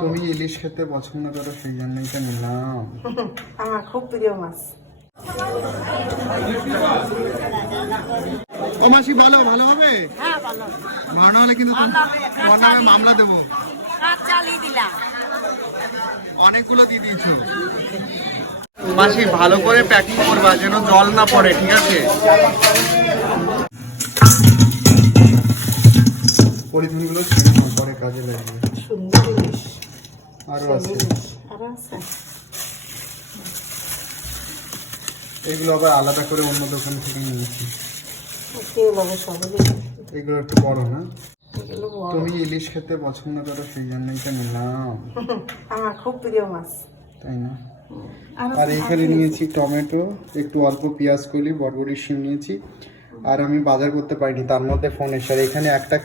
তুমি ইলিশ খেতে পছন্দ করো সেই জন্যই তো নিলাম। আমার খুব প্রিয় মাছ। ও মাসি বলো, ভালো হবে? হ্যাঁ ভালো। ভালো হলে কিন্তু তোমার নামে মামলা দেবো। অনেকগুলো দিয়ে দিয়েছি। মাসি ভালো করে প্যাকিং করবা যেন জল না পড়ে, ঠিক আছে? পলিথিনগুলো ছিঁড়ে পরে কাজে লাগবে। সুন্দর ইলিশ। আরো আছে, আরো আছে। এগুলো আবার আলাদা করে অন্য দোকান থেকে নিয়েছি। এগুলো একটু বড় না? তুমি ইলিশ খেতে পছন্দ করো সেই জন্যই তো নিলাম। আমার খুব প্রিয় মাছ, তাই না? আর এইখানে নিয়েছি টমেটো, একটু অল্প পেঁয়াজ কলি, বড়বড়ি শিম নিয়েছি। আর আমি বাজার করতে পারিনি, তার মধ্যে ফোন এসে, এখানে একটা